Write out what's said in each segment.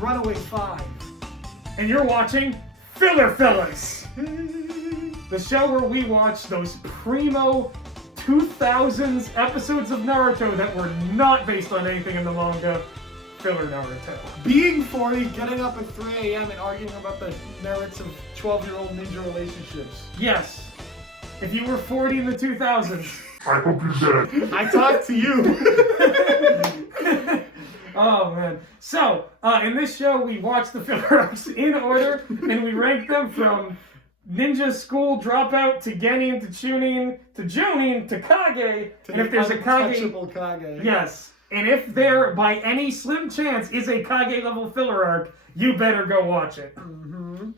Runaway 5. And you're watching Filler Fellas, the show where we watch those primo 2000s episodes of Naruto that were not based on anything in the manga. Filler Naruto. Being 40, getting up at 3 a.m. and arguing about the merits of 12-year-old ninja relationships. Yes. If you were 40 in the 2000s. I hope you're dead. I talked to you. Oh man. So, in this show we watch the filler arcs in order and we rank them from Ninja School Dropout to Genin to Chunin to Jonin to Kage. And if there's a Kage... Kage. Yes. And if there, by any slim chance, is a Kage level filler arc, you better go watch it. Mm-hmm.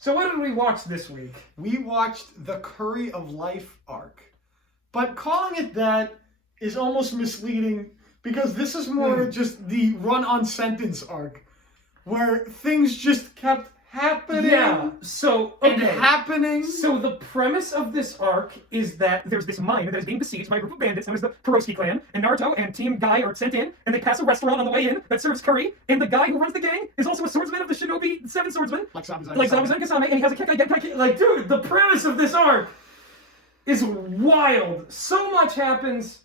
So what did we watch this week? We watched the Curry of Life arc. But calling it that is almost misleading because this is more just the run-on sentence arc where things just kept happening. Yeah, so, okay. And happening. So the premise of this arc is that there's this mine that is being besieged by a group of bandits known as the Kurosaki clan, and Naruto and Team Guy are sent in, and they pass a restaurant on the way in that serves curry, and the guy who runs the gang is also a swordsman of the Shinobi Seven Swordsmen, like Zabuza and Kisame, and he has a Kekai. Like, dude, the premise of this arc is wild. So much happens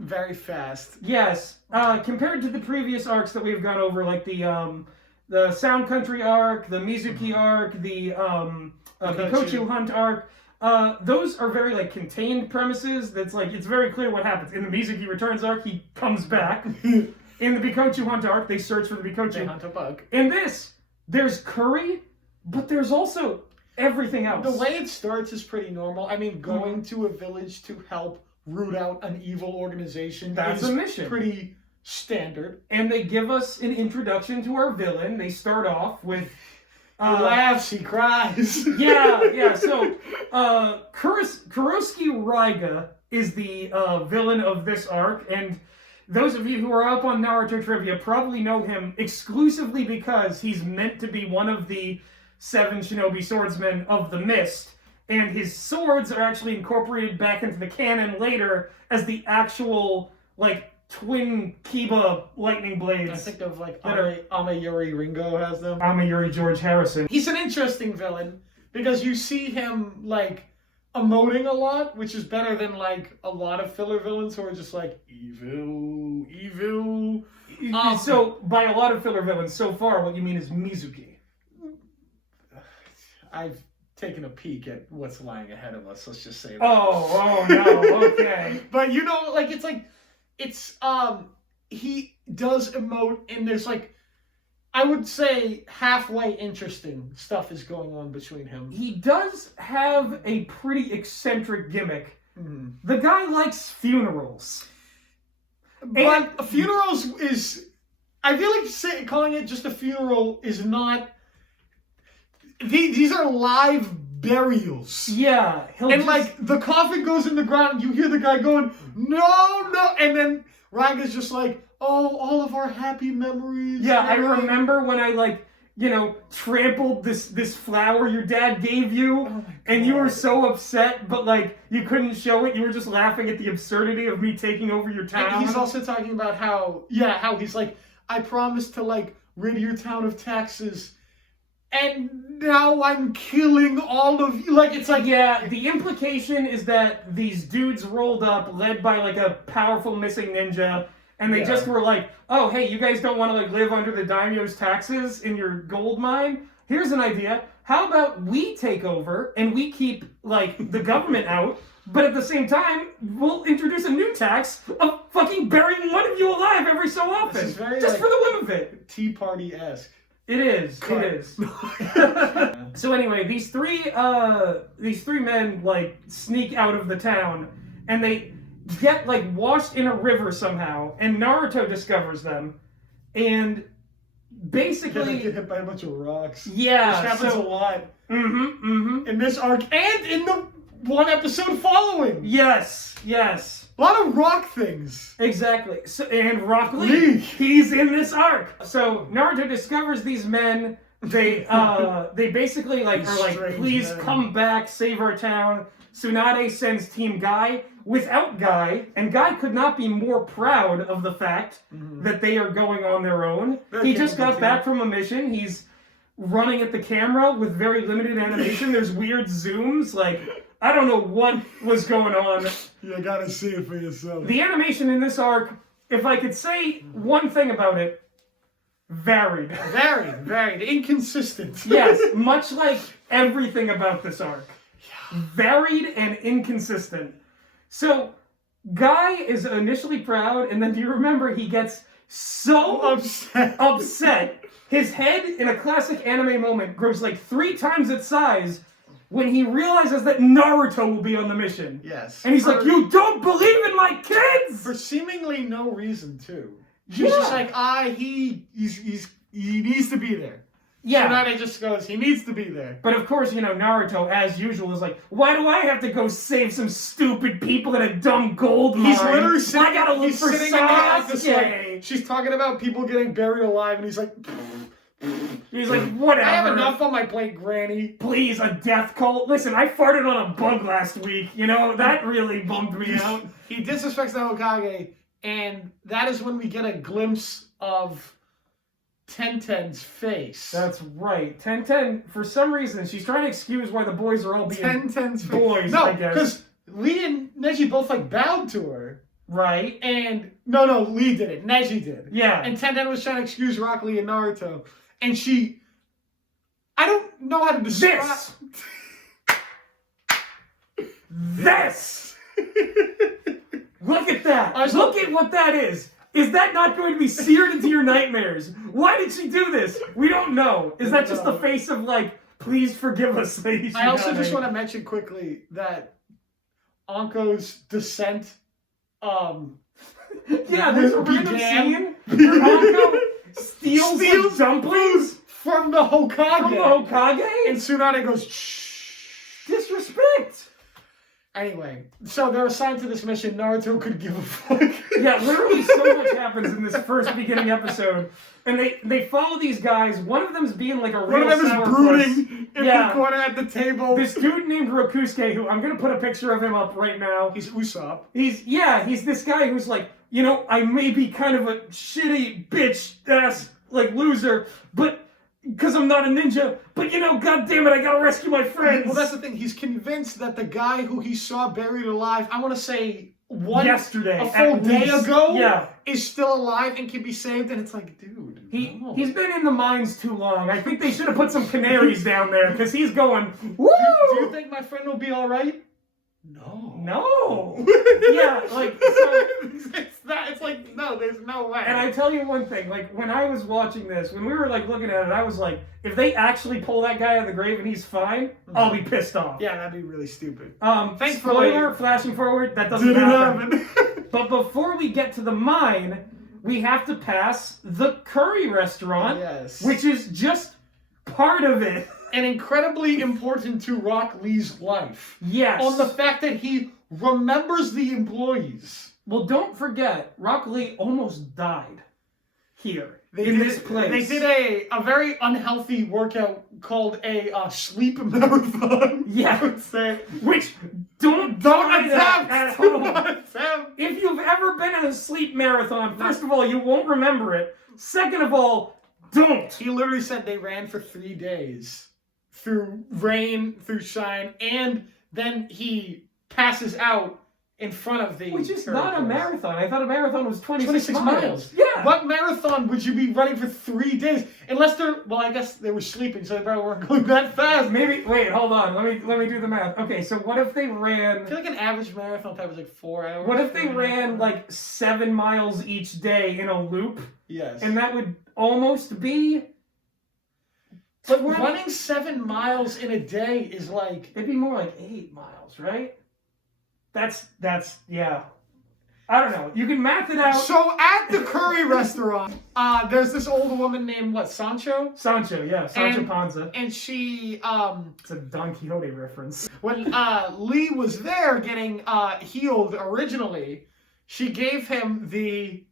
very fast. Yes, compared to the previous arcs that we've gone over, like the Sound Country arc, the Mizuki arc, the Pikachu Hunt arc. Those are very like contained premises. That's like it's very clear what happens. In the Mizuki Returns arc, he comes back. In the Pikachu Hunt arc, they search for the Pikachu. They hunt a bug. In this, there's curry, but there's also everything else. The way it starts is pretty normal. I mean, going to a village to help root out an evil organization. That's a mission. Pretty standard. And they give us an introduction to our villain. They start off with... He laughs, he cries. Yeah. So, Kurosaki Raiga is the villain of this arc, and those of you who are up on Naruto trivia probably know him exclusively because he's meant to be one of the 7 shinobi swordsmen of the Mist, and his swords are actually incorporated back into the canon later as the actual, like, twin Kiba lightning blades. I think of like Amayuri Ringo has them. Amayuri George Harrison. He's an interesting villain because you see him like emoting a lot, which is better than like a lot of filler villains who are just like evil. So by a lot of filler villains so far, what you mean is Mizuki. I've taken a peek at what's lying ahead of us. Let's just say that. Oh no, okay. But you know, like it's he does emote, and there's like, I would say halfway interesting stuff is going on between him. He does have a pretty eccentric gimmick. Mm-hmm. The guy likes funerals. But funerals is, I feel like calling it just a funeral is not, these are live burials. Yeah. And like, the coffin goes in the ground, you hear the guy going, no, and then Raiga's just like, oh, all of our happy memories. Yeah, I remember when I like, trampled this flower your dad gave you, and you were so upset, but like, you couldn't show it, you were just laughing at the absurdity of me taking over your town. And he's also talking about how he's like, I promised to like, rid your town of taxes, and now I'm killing all of you. Like, it's like... Yeah, the implication is that these dudes rolled up, led by, like, a powerful missing ninja, and they just were like, oh, hey, you guys don't want to, like, live under the daimyo's taxes in your gold mine? Here's an idea. How about we take over, and we keep, like, the government out, but at the same time, we'll introduce a new tax of fucking burying one of you alive every so often. This is very, just like, for the whim of it. Tea Party-esque. It is. So anyway, these three men like sneak out of the town, and they get like washed in a river somehow, and Naruto discovers them, and basically they get hit by a bunch of rocks. Yeah, which happens a lot. In this arc and in the one episode following. Yes. A lot of rock things. Exactly. So, and Rock Lee, he's in this arc. So Naruto discovers these men. They basically like are like, please come back, save our town. Tsunade sends Team Guy without Guy, and Guy could not be more proud of the fact that they are going on their own. He just got back from a mission. He's running at the camera with very limited animation. There's weird zooms. Like, I don't know what was going on. You gotta see it for yourself. The animation in this arc, if I could say one thing about it, varied. Varied. Inconsistent. Yes, much like everything about this arc. Varied and inconsistent. So, Guy is initially proud, and then do you remember he gets so upset. His head, in a classic anime moment, grows like 3 times its size when he realizes that Naruto will be on the mission. Yes. And he's like, you don't believe in my kids! For seemingly no reason, too. He's just like, he needs to be there. Yeah. Tsunade just goes, he needs to be there. But of course, you know, Naruto, as usual, is like, why do I have to go save some stupid people in a dumb gold mine? He's literally sitting, I gotta look for sitting in the office Sasuke. like, she's talking about people getting buried alive, and he's like, He's like, whatever. I have enough on my plate, Granny. Please, a death cult? Listen, I farted on a bug last week. You know, that really bummed me out. He disrespects the Hokage, and that is when we get a glimpse of Tenten's face. That's right. Tenten, for some reason, she's trying to excuse why the boys are all being Tenten's boys, No, I guess. because Lee and Neji both, like, bowed to her. Right. And, no, Lee did it. Neji did. Yeah. And Tenten was trying to excuse Rock Lee and Naruto. And she... I don't know how to describe... This! Look at that! Look at what that is! Is that not going to be seared into your nightmares? Why did she do this? We don't know. Is that just the face of, like, please forgive us, ladies? I also just want to mention quickly that Anko's descent, yeah, there's a random scene where Anko steals like, dumplings from the Hokage. And Tsunade goes, shh. Disrespect! Anyway, so they're assigned to this mission. Naruto could give a fuck. Yeah, literally so much happens in this first beginning episode. And they follow these guys. One of them's being like a real One of them is brooding in the corner at the table. This dude named ROKUSUKE, who I'm going to put a picture of him up right now. He's Usopp. He's this guy who's like, you know, I may be kind of a shitty bitch ass, like, loser, but... because I'm not a ninja, but you know, goddammit, I gotta rescue my friends. Well, that's the thing. He's convinced that the guy who he saw buried alive, I want to say yesterday, a full day ago, is is still alive and can be saved. And it's like, dude, he's been in the mines too long. I think they should have put some canaries down there because he's going. Woo! Do you think my friend will be all right? No. Yeah, like so. It's like no, there's no way. And I tell you one thing, like when I was watching this, when we were like looking at it, I was like, if they actually pull that guy out of the grave and he's fine, I'll be pissed off. Yeah, that'd be really stupid. Spoiler, flashing forward, that doesn't happen. But before we get to the mine, we have to pass the curry restaurant, which is just part of it. And incredibly important to Rock Lee's life. Yes. On the fact that he remembers the employees. Well, don't forget, Rock Lee almost died here in this place. They did a very unhealthy workout called a sleep marathon. Yeah. I would say. Which don't attempt at home. If you've ever been in a sleep marathon, first of all, you won't remember it. Second of all, don't. He literally said they ran for 3 days. Through rain, through shine, and then he passes out in front of the... Which is not a marathon. I thought a marathon was 26 miles. Yeah. What marathon would you be running for 3 days? Unless they're... Well, I guess they were sleeping, so they probably weren't going that fast. Maybe... Wait, hold on. Let me do the math. Okay, so what if they ran... I feel like an average marathon time was like 4 hours. What if they ran like 7 miles each day in a loop? Yes. And that would almost be... But running 7 miles in a day is like... It'd be more like 8 miles, right? That's yeah. I don't know. You can math it out. So at the curry restaurant, there's this old woman named, what, Sancho? Sancho, yeah. Sancho Panza. And she, It's a Don Quixote reference. When Lee was there getting healed originally, she gave him the...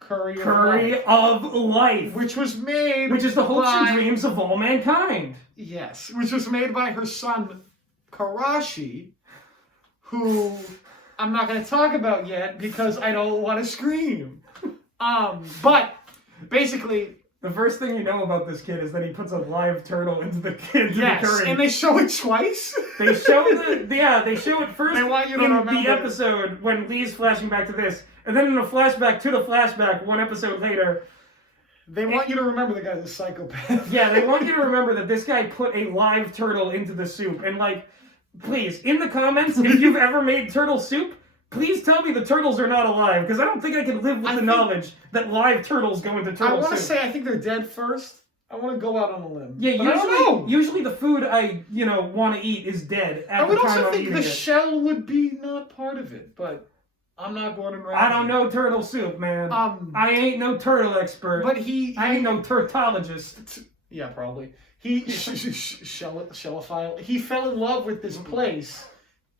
Curry of life. Which was made Which is the hopes and dreams of all mankind. Yes. Which was made by her son, Karashi. who I'm not going to talk about yet because I don't want to scream. But basically, the first thing you know about this kid is that he puts a live turtle into the kid's curry. And they show it twice. They show they show it first They want you to in remember the episode when Lee's flashing back to this, and then in a flashback to the flashback one episode later. They want you to remember the guy's a psychopath. Yeah, they want you to remember that this guy put a live turtle into the soup. And, like, please, in the comments, if you've ever made turtle soup, please tell me the turtles are not alive, because I don't think I can live with the knowledge that live turtles go into turtle soup. I want to say I think they're dead first. I want to go out on a limb. Yeah, usually the food I, want to eat is dead at the time I'm eating it. I would also think the shell would be not part of it, but... I'm not Gordon Ramsay. I don't know turtle soup, man. I ain't no turtle expert. But I ain't no turtologist. Yeah, probably. He shellophile. He fell in love with this place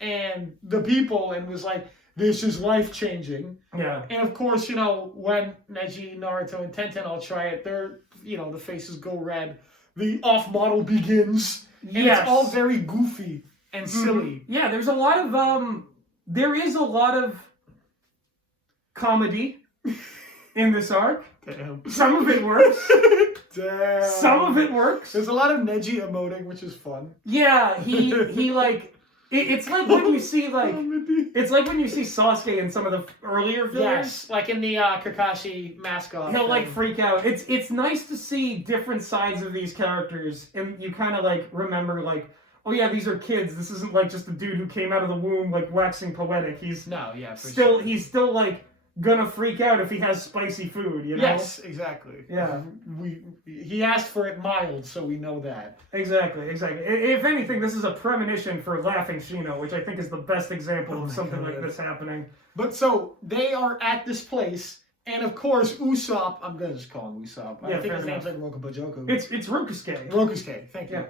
and the people and was like, this is life changing. Yeah. And of course, when Neji, Naruto, and Tenten all try it, the faces go red. The off model begins. And it's all very goofy and silly. Yeah, there's a lot of there is a lot of comedy in this arc. Damn. Some of it works. Damn. Some of it works. There's a lot of Neji emoting, which is fun. Yeah, he like it's like when you see it's like when you see Sasuke in some of the earlier films. Yes, like in the Kakashi mascot. He'll like freak out. It's nice to see different sides of these characters, and you kind of like remember like, oh yeah, these are kids. This isn't like just a dude who came out of the womb like waxing poetic. He's still like gonna freak out if he has spicy food, Yes, exactly. Yeah. He asked for it mild, so we know that. Exactly. If anything, this is a premonition for Laughing Shino, which I think is the best example of something like this happening. But so, they are at this place, and of course, Usopp, I'm gonna just call him Usopp. I think his name's like Rokubajoku. It's Rokusuke. Rokusuke, thank you. Yeah.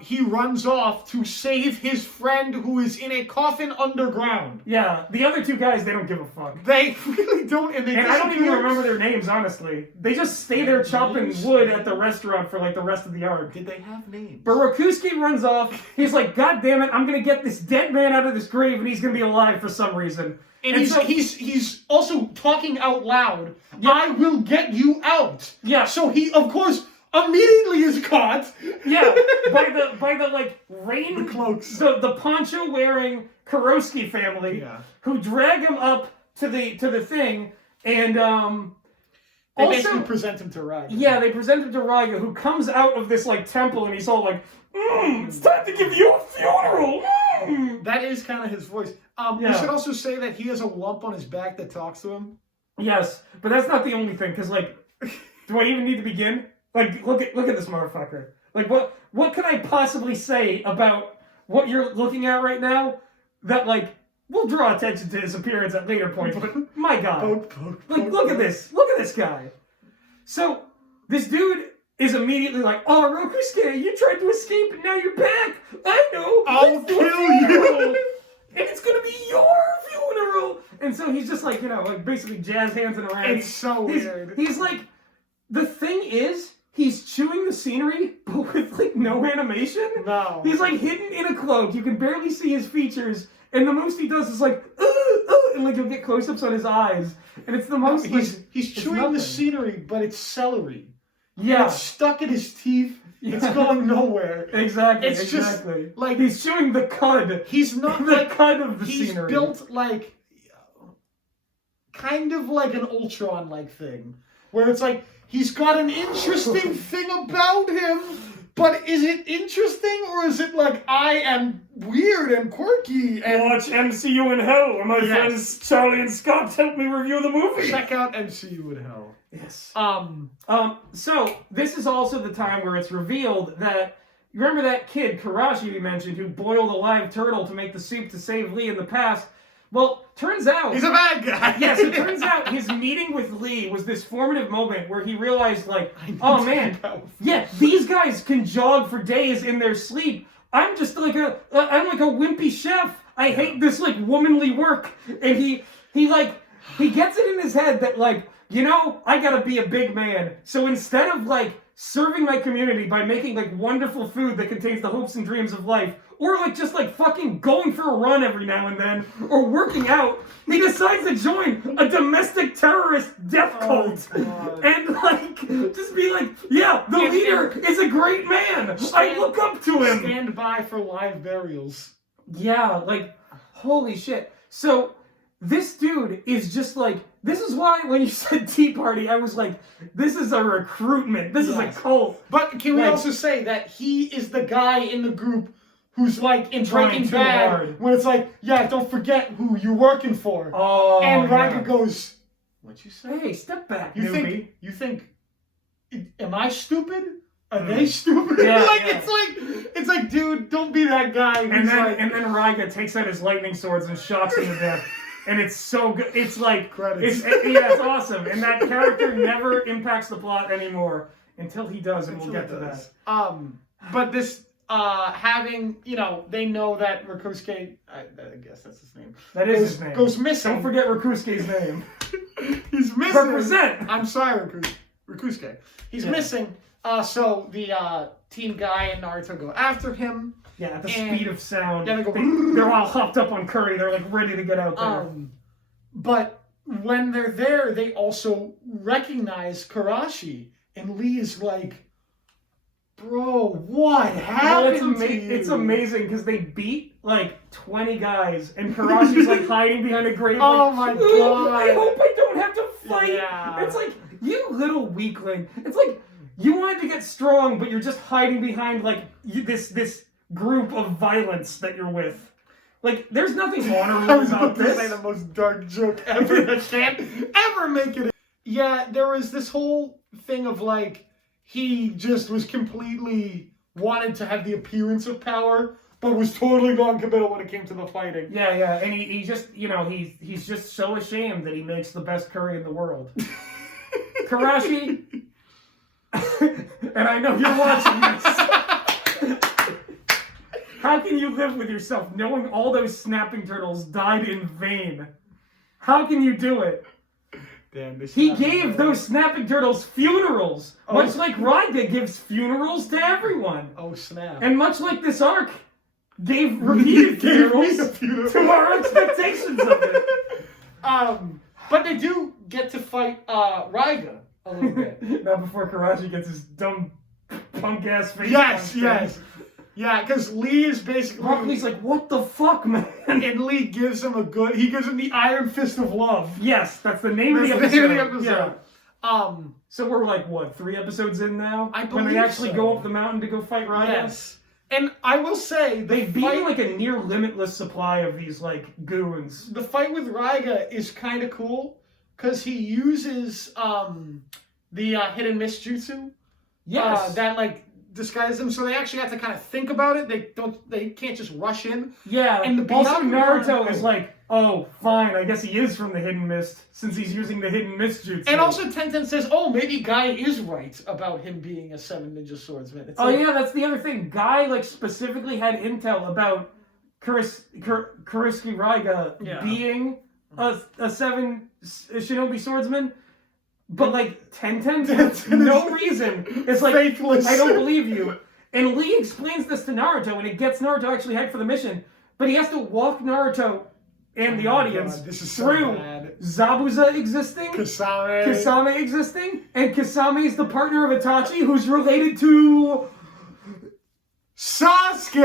He runs off to save his friend who is in a coffin underground. Yeah, the other two guys, they don't give a fuck. They really don't, and I don't even remember their names, honestly. They just stay there chopping wood at the restaurant for like the rest of the arc. Did they have names? But Rokusuke runs off. He's like, God damn it, I'm gonna get this dead man out of this grave, and he's gonna be alive for some reason. And he's also talking out loud. Yeah. I will get you out. Yeah. So he, of course, immediately is caught. Yeah. by the like rain the cloaks. The poncho wearing Kurosaki family. Yeah. Who drag him up to the thing and they basically present him to Raiga. Yeah, they present him to Raiga, who comes out of this like temple and he's all like, it's time to give you a funeral. That is kind of his voice. We should also say that he has a lump on his back that talks to him. Yes, but that's not the only thing, because, like, do I even need to begin? Like, look at this motherfucker. Like, what can I possibly say about what you're looking at right now that, like, we'll draw attention to his appearance at later points, but my God. Look at this. Look at this guy. So, this dude is immediately like, oh, Rokusuke, you tried to escape and now you're back. I know. I'll kill you. And it's gonna be your funeral. And so he's just like, like basically jazz hands around. It's so weird. He's like, the thing is, he's chewing the scenery, but with like no animation. No. He's like hidden in a cloak. You can barely see his features. And the most he does is like, and like you'll get close-ups on his eyes. And it's the most he's chewing the scenery, but it's celery. Yeah. It's stuck in his teeth. Yeah. It's going nowhere. Exactly. It's just like he's chewing the cud. He's not the cud of the he's scenery. He's built like kind of like an Ultron-like thing, where it's like he's got an interesting thing about him, but is it interesting or is it like I am weird and quirky? And watch MCU in Hell, where my friends Charlie and Scott helped me review the movie. Check out MCU in Hell. Yes. So this is also the time where it's revealed that you remember that kid Karashi we mentioned who boiled a live turtle to make the soup to save Lee in the past. Well, turns out he's a bad guy. Yes, it turns out his meeting with Lee was this formative moment where he realized, like, oh man, yeah, these guys can jog for days in their sleep. I'm just like I'm like a wimpy chef. I hate this like womanly work. And he gets it in his head that like, I gotta be a big man. So instead of like serving my community by making like wonderful food that contains the hopes and dreams of life, or like just like fucking going for a run every now and then, or working out, he decides to join a domestic terrorist death cult. And like, just be like, yeah, the leader is a great man. I look up to him. Stand by for live burials. Yeah, like, holy shit. So, this dude is just like, this is why when you said Tea Party, I was like, this is a recruitment. This is a cult. But can we also say that he is the guy in the group who's like in Breaking Bad when it's like, yeah, don't forget who you're working for. Oh, and Raiga goes, what'd you say? Hey, step back, you newbie. think, am I stupid? Are they stupid? Yeah, it's like, dude, don't be that guy. And then Raiga takes out his lightning swords and shocks him to death. And it's so good. It's like, credits. It's awesome. And that character never impacts the plot anymore until he does, and we'll get to that. But this, having, they know that Rokusuke, I guess that's his name. That is his name. Goes missing. Don't forget Rokusuke's name. He's missing. Represent. I'm sorry, Rokusuke. He's missing. So the team Guy and Naruto go after him. Yeah, at the speed of sound. Yeah, they're all hopped up on curry. They're like ready to get out there. But when they're there, they also recognize Karashi. And Lee is like, bro, what happened to you? It's amazing because they beat like 20 guys and Karashi's like hiding behind a grave. Oh my god. I hope I don't have to fight. Yeah. It's like, you little weakling. It's like, you wanted to get strong, but you're just hiding behind like this group of violence that you're with. Like, there's nothing honorable about this. Say the most dark joke ever that can't ever make it. Yeah, there was this whole thing of like, he just was completely wanted to have the appearance of power, but was totally non-committal when it came to the fighting. Yeah, and he just, he's just so ashamed that he makes the best curry in the world. Karashi, and I know you're watching this. How can you live with yourself knowing all those snapping turtles died in vain? How can you do it? Damn, he gave those snapping turtles funerals, much like Raiga gives funerals to everyone. Oh, snap. And much like this arc gave repeated funerals to our expectations of it. But they do get to fight Raiga a little bit. Not before Karashi gets his dumb punk-ass face. Yes. Yeah, because Lee is basically... Lee's like, what the fuck, man? And Lee gives him he gives him the Iron Fist of Love. Yes, that's the name of the episode. Yeah. So we're like, what, 3 episodes in now? I believe when they actually so. go up the mountain to go fight Raiga? Yes. And I will say, they've beaten like a near limitless supply of these like goons. The fight with Raiga is kind of cool, because he uses the hidden miss jutsu. Yes. That like disguise them, so they actually have to kind of think about it. They can't just rush in. Yeah. And also Naruto is like, oh, fine, I guess he is from the Hidden Mist, since he's using the Hidden Mist jutsu. And also Tenten says, oh, maybe Guy is right about him being a 7 ninja swordsman. It's yeah, that's the other thing. Guy like specifically had intel about Kurosaki Raiga being a 7 shinobi swordsman. But like Tenten, for no reason, it's like, faithless. I don't believe you. And Lee explains this to Naruto, and it gets Naruto actually hyped for the mission. But he has to walk Naruto and the audience through Zabuza existing, Kisame existing, and Kisame is the partner of Itachi, who's related to Sasuke.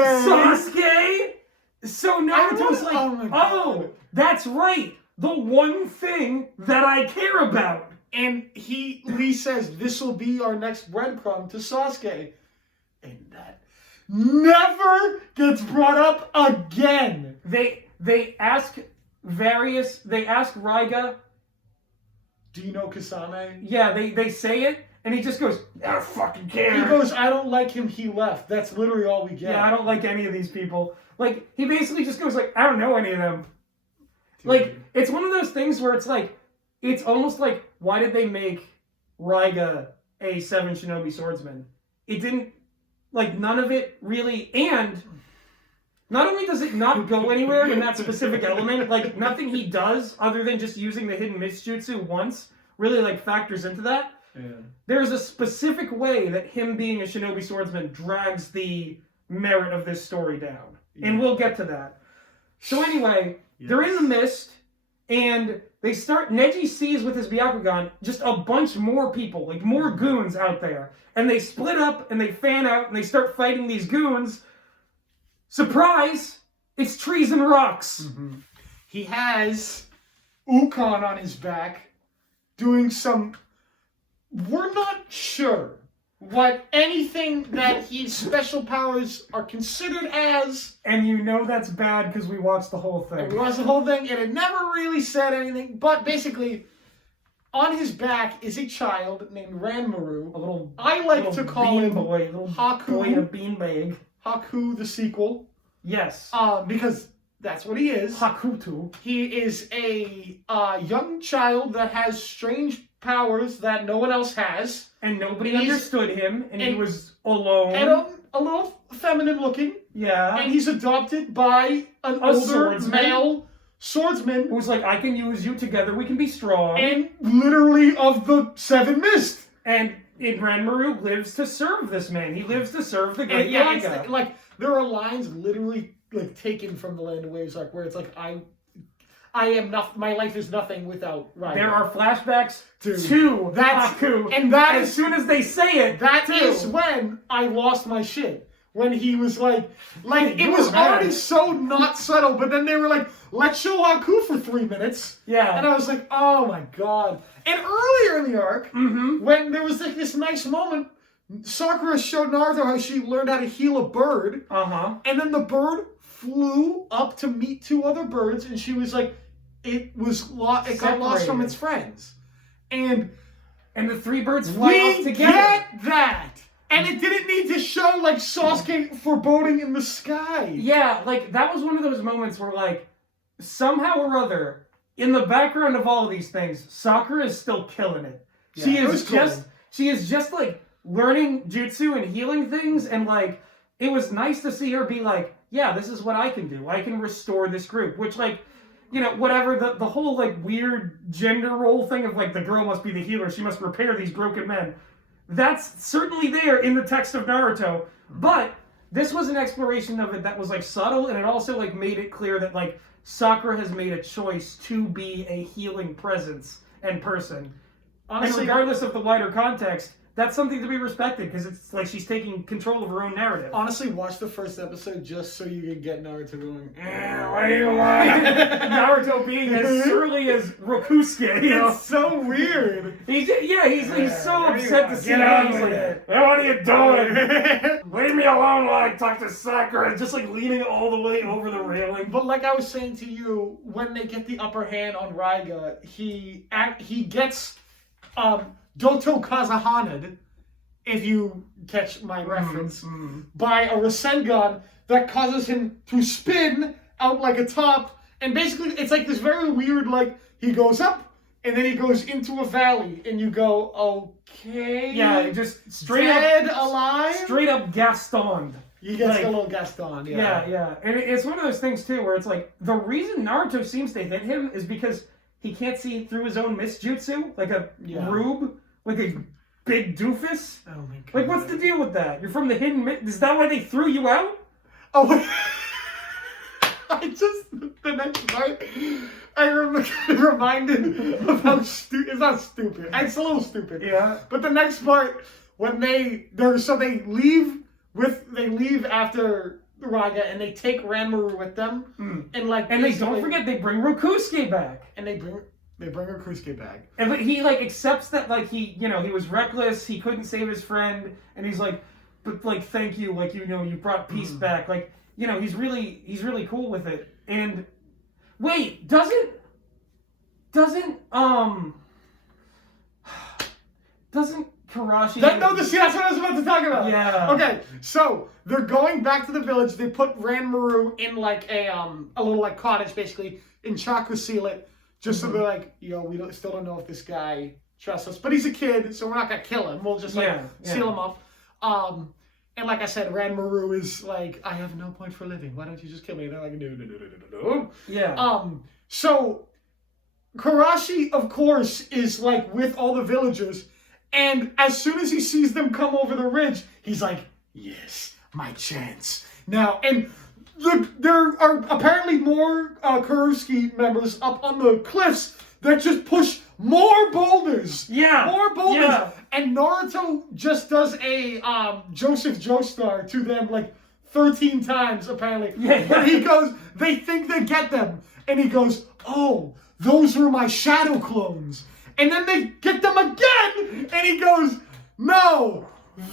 So Naruto's like, oh, that's right, the one thing that I care about. And Lee says, this will be our next breadcrumb to Sasuke. And that never gets brought up again. They ask Raiga, do you know Kisame? Yeah, they say it, and he just goes, I don't fucking care. He goes, I don't like him, he left. That's literally all we get. Yeah, I don't like any of these people. Like, he basically just goes like, I don't know any of them. Dude. Like, it's one of those things where it's like, it's almost like, why did they make Raiga a 7 shinobi swordsman? It didn't, like, none of it really, and not only does it not go anywhere in that specific element, like, nothing he does, other than just using the hidden miss jutsu once, really, like, factors into that. there's a specific way that him being a shinobi swordsman drags the merit of this story down. And we'll get to that. So anyway, they're in the mist, and they start, Neji sees with his Byakugan just a bunch more people, like more goons out there. And they split up, and they fan out, and they start fighting these goons. Surprise! It's trees and rocks. He has Ukon on his back, doing some... We're not sure what anything that his special powers are considered as. And you know that's bad because we watched the whole thing. We watched the whole thing, and it never really said anything. But basically, on his back is a child named Ranmaru. A little, I like to call him boy, little Haku. Boy in a beanbag. Haku the sequel. Yes. Because that's what he is. Hakutu. He is a young child that has strange powers that no one else has. And nobody understood him, and he was alone. And a little feminine looking. Yeah. And he's adopted by an older male swordsman. Who's like, I can use you together, we can be strong. And literally of the Seven Mist. And Ranmaru lives to serve this man. He lives to serve the great Raiga. Like, there are lines literally like taken from the Land of Waves arc where it's like, I am not. My life is nothing without Raiga. There are flashbacks to Haku, and that as soon as they say it, that is when I lost my shit. When he was like it was already so not subtle, but then they were like, let's show Haku for 3 minutes. Yeah, and I was like, oh my god. And earlier in the arc, when there was like this nice moment, Sakura showed Naruto how she learned how to heal a bird. And then the bird flew up to meet 2 other birds, and she was like, it got lost from its friends. And the 3 birds fly off together. We get that! And it didn't need to show, like, Sasuke foreboding in the sky. Yeah, like, that was one of those moments where, like, somehow or other, in the background of all of these things, Sakura is still killing it. Yeah, She is just, like, learning jutsu and healing things, and, like, it was nice to see her be like, yeah, this is what I can do. I can restore this group, which, like, you know, whatever, the whole, like, weird gender role thing of, like, the girl must be the healer, she must repair these broken men. That's certainly there in the text of Naruto, but this was an exploration of it that was, like, subtle, and it also, like, made it clear that, like, Sakura has made a choice to be a healing presence and person. Honestly, and regardless of the wider context, that's something to be respected, because it's like she's taking control of her own narrative. Honestly, watch the first episode just so you can get Naruto going, what do you want? Naruto being as surly as ROKUSUKE, you know? It's so weird. He's so upset to see her. He's like, hey, what are you doing? Leave me alone while I talk to Sakura. Just like leaning all the way over the railing. But like I was saying to you, when they get the upper hand on Raiga, he gets Doto Kazahana'd, if you catch my reference, by a Rasengan that causes him to spin out like a top. And basically, it's like this very weird, like, he goes up, and then he goes into a valley, and you go, okay. Yeah, just straight dead, up, alive? Straight up Gastoned. You get like, a little Gaston, yeah. Yeah. And it's one of those things, too, where it's like, the reason Naruto seems to hit him is because he can't see through his own mist jutsu, like a rube. Like a big doofus? Oh my god. Like, what's the deal with that? You're from the hidden mist? Is that why they threw you out? Oh, the next part, I reminded of how stupid, it's not stupid, it's a little stupid. Yeah. But the next part, when they leave after Raiga, and they take Ranmaru with them, and like, and they don't forget, they bring ROKUSUKE back. And they bring ROKUSUKE back. And but he like accepts that, like, he was reckless, he couldn't save his friend, and he's like, but like, thank you, like, you brought peace back. Like, he's really cool with it. And wait, doesn't Karashi that's what I was about to talk about. Yeah. Okay, so they're going back to the village. They put Ranmaru in like a little like cottage, basically, and chakra seal it. Just so they're like, we still don't know if this guy trusts us. But he's a kid, so we're not going to kill him. We'll just, seal him up. And like I said, Ranmaru is like, I have no point for living. Why don't you just kill me? And they're like, no. Yeah. So, Karashi, of course, is, like, with all the villagers. And as soon as he sees them come over the ridge, he's like, yes, my chance. Now, and there are apparently more Kurosaki members up on the cliffs that just push more boulders. Yeah. More boulders. Yeah. And Naruto just does a Joseph Joestar to them like 13 times, apparently. Yeah. But he goes, they think they get them. And he goes, oh, those were my shadow clones. And then they get them again. And he goes, no,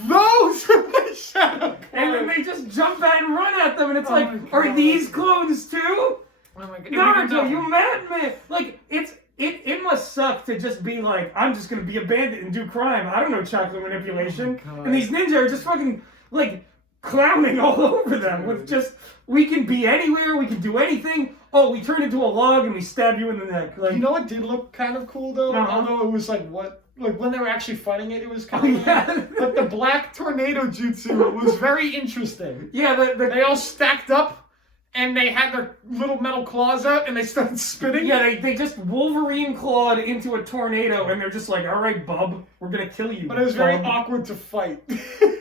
those are my shadow clones. And then they just jump out and run at them. And it's Oh like, my God. are these clones too? Oh my God. Naruto, you madman! Like, it must suck to just be like, I'm just gonna be a bandit and do crime. I don't know chocolate manipulation. Oh and these ninja are just fucking, like, clowning all over them with just, we can be anywhere, we can do anything. Oh, we turn into a log and we stab you in the neck. Like, You know what did look kind of cool though? Uh-huh. Although it was like when they were actually fighting it, it was kind of yeah. But the black tornado jutsu was very interesting. Yeah, They all stacked up and they had their little metal claws out and they started spinning. yeah, they just Wolverine clawed into a tornado and they're just like, all right, bub, we're gonna kill you. But it was very bub." awkward to fight.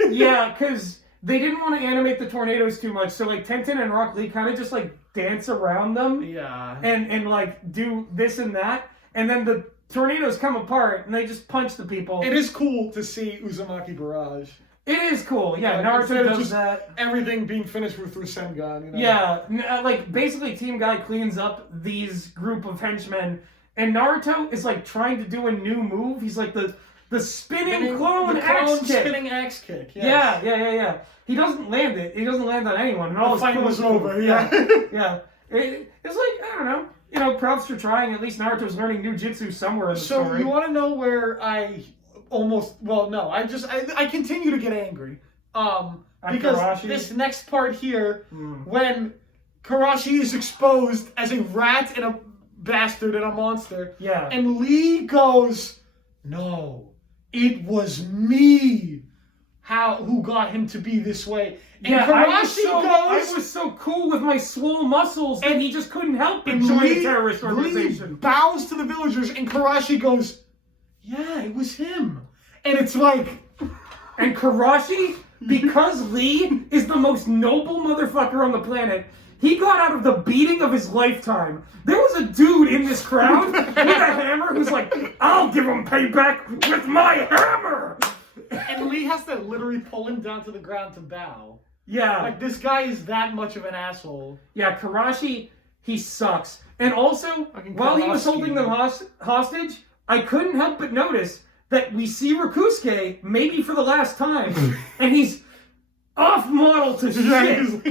Yeah, because they didn't want to animate the tornadoes too much, so like Tenten and Rock Lee kind of just like dance around them Yeah. and like do this and that, and then the tornadoes come apart and they just punch the people. It is cool to see Uzumaki Barrage. It is cool, yeah. Like, instead Naruto of does just that. Everything being finished with Rasengan, you know? Yeah, like basically Team Guy cleans up these group of henchmen, and Naruto is like trying to do a new move. He's like the spinning clone axe kick. Spinning axe kick. Yes. Yeah. He doesn't land it. He doesn't land on anyone. And all The his fight was clones- over, yeah. Yeah. It's like, I don't know. You know, props for trying. At least Naruto's learning new jutsu somewhere in the So story. you want to know where I continue to get angry. Because Karashi? this next part here, when Karashi is exposed as a rat and a bastard and a monster, Yeah. and Lee goes, no, it was me who got him to be this way. And Yeah, Karashi I goes, was so cool with my swole muscles that And- he just couldn't help but and join Lee, a terrorist Lee organization. bows to the villagers, and Karashi goes, yeah, it was him. And it's like, And Karashi, because Lee is the most noble motherfucker on the planet, he got out of the beating of his lifetime. There was a dude in this crowd with a hammer who's like, I'll give him payback with my hammer! and Lee has to literally pull him down to the ground to bow. Yeah. Like, this guy is that much of an asshole. Yeah, Karashi, he sucks. And also, Fucking while he was Karashi. holding them hostage, I couldn't help but notice that we see ROKUSUKE, maybe for the last time, and he's off-model to Yeah, shit. he's like,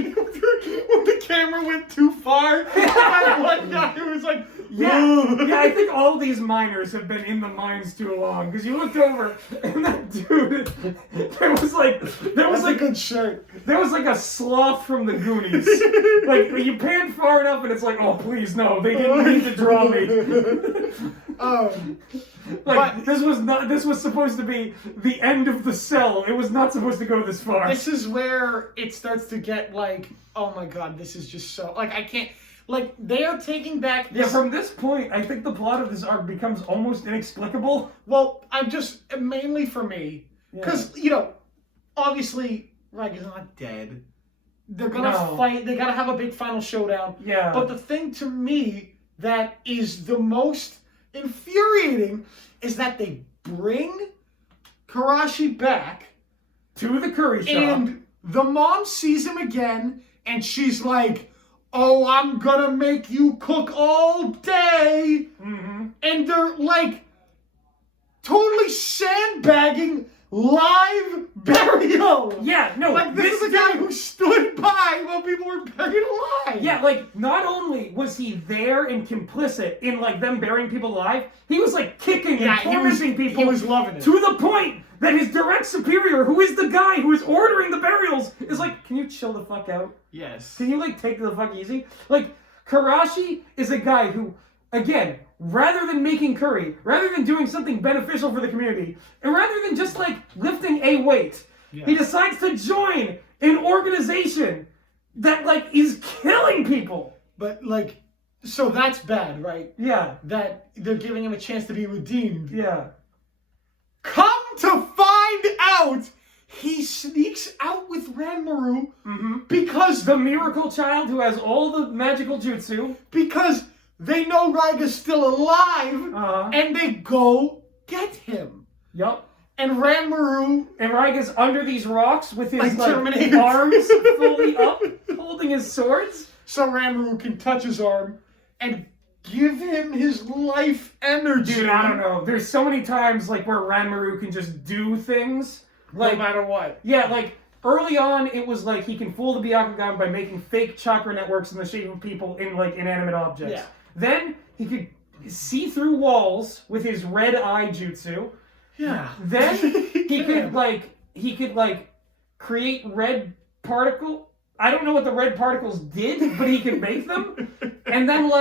when the camera went too far, that one guy who was like, Yeah, I think all these miners have been in the mines too long. Because you looked over, and that dude, there was like a good shirt. There was like a sloth from the Goonies. Like, you pan far enough and it's like, oh, please, no, they didn't need to draw me. Like, this was supposed to be the end of the cell. It was not supposed to go this far. This is where it starts to get like, oh my god, this is just so, like, I can't, like, they are taking back this. Yeah, from this point, I think the plot of this arc becomes almost inexplicable. Well, I'm just, mainly for me, because, you know, obviously, Raiga's not dead. They're gonna fight, they gotta have a big final showdown. Yeah. But the thing to me that is the most infuriating is that they bring Karashi back To the curry shop. and the mom sees him again and she's like, oh, I'm gonna make you cook all day. Mm-hmm. And they're like totally sandbagging live burial. Yeah, no, Like, this is a guy who stood by while people were buried alive. Yeah, like, not only was he there and complicit in, like, them burying people alive, he was, like, kicking and tormenting people. He was loving it. To the point that his direct superior, who is the guy who is ordering the burials, is like, can you chill the fuck out? Yes. Can you, like, take the fuck easy? Like, Karashi is a guy who, again, rather than making curry, rather than doing something beneficial for the community, and rather than just, like, lifting a weight, he decides to join an organization that, like, is killing people. But, like, so that's bad, right? Yeah. That they're giving him a chance to be redeemed. Yeah. Come Come to find out, he sneaks out with Ranmaru because the miracle child who has all the magical jutsu. Because they know Raiga's still alive, and they go get him. Yup. And Ranmaru... And Raiga's under these rocks with his like arms fully up, holding his swords. So Ranmaru can touch his arm and give him his life energy. Dude, I don't know. There's so many times like where Ranmaru can just do things. Like, no matter what. Yeah, like early on it was like he can fool the Byakugan by making fake chakra networks in the shape of people in like inanimate objects. Yeah. Then he could see through walls with his red eye jutsu. Yeah. Then he could create red particle. I don't know what the red particles did, but he could make them. And then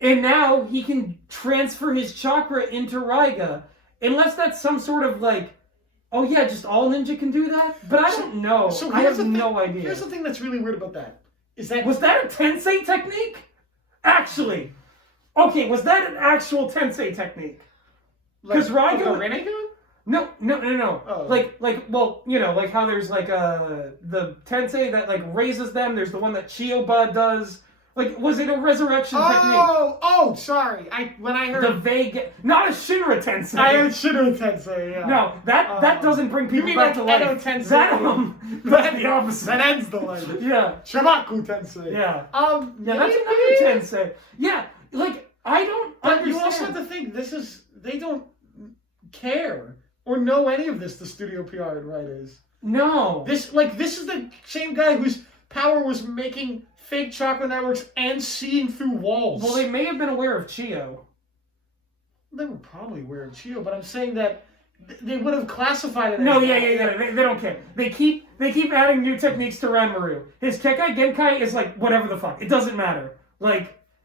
and now he can transfer his chakra into Raiga. Unless that's some sort of oh yeah, just all ninja can do that? But I don't know. So I have no idea. Here's the thing that's really weird about that. Was that a tensei technique? Actually. Okay, was that an actual tensei technique? Because Raiga... No. Oh. Like how there's the tensei that raises them. There's the one that Chiyoba does. Was it a resurrection technique? Oh, sorry. When I heard the vague, not a Shinra tensei. I heard Shinra tensei. Yeah. No, that doesn't bring people you mean back to life. Edo tensei? That's the opposite. That ends the life. Yeah. Shimaku tensei. Yeah. Yeah, that's another tensei. Yeah, I don't. But understand. you also have to think they don't care or know any of this. The studio PR and writers. No. This is the same guy whose power was making fake chakra networks and seeing through walls. Well, they may have been aware of Chiyo. They were probably aware of Chiyo, but I'm saying that they would have classified it. No, yeah. They don't care. They keep adding new techniques to Ranmaru. His Kekai Genkai is whatever the fuck. It doesn't matter.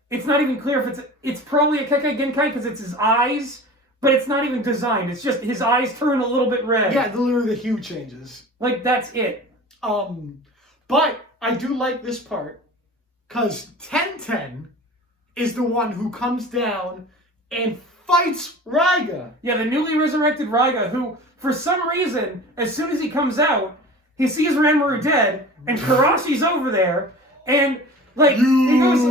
It's not even clear if it's probably a Kekai Genkai because it's his eyes, but it's not even designed. It's just his eyes turn a little bit red. Yeah, literally the hue changes. That's it. But I do like this part. Because Tenten is the one who comes down and fights Raiga. Yeah, the newly resurrected Raiga, who, for some reason, as soon as he comes out, he sees Ranmaru dead, and Karashi's over there, and, he goes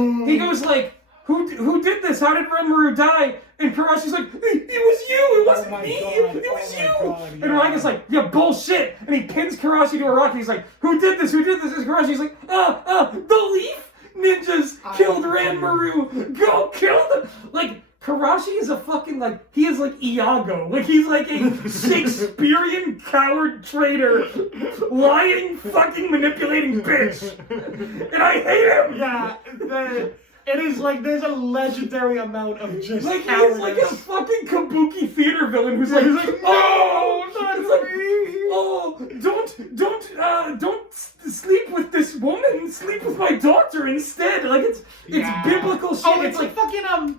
who did this? How did Ranmaru die? And Karashi's like, it was you! It wasn't me! God. It was you! God, and Raiga's like, yeah, bullshit! And he pins Karashi to a rock, and he's like, who did this? Who did this? And Karashi's like, the leaf ninjas killed Ranmaru! Go kill them! Karashi is a fucking, he is Iago. He's a Shakespearean coward traitor, lying, fucking manipulating bitch. And I hate him! Yeah, it is there's a legendary amount of just he's cowardice. like a fucking kabuki theater villain who's no, not me! Don't sleep with this woman. Sleep with my daughter instead. It's biblical shit. Oh, it's fucking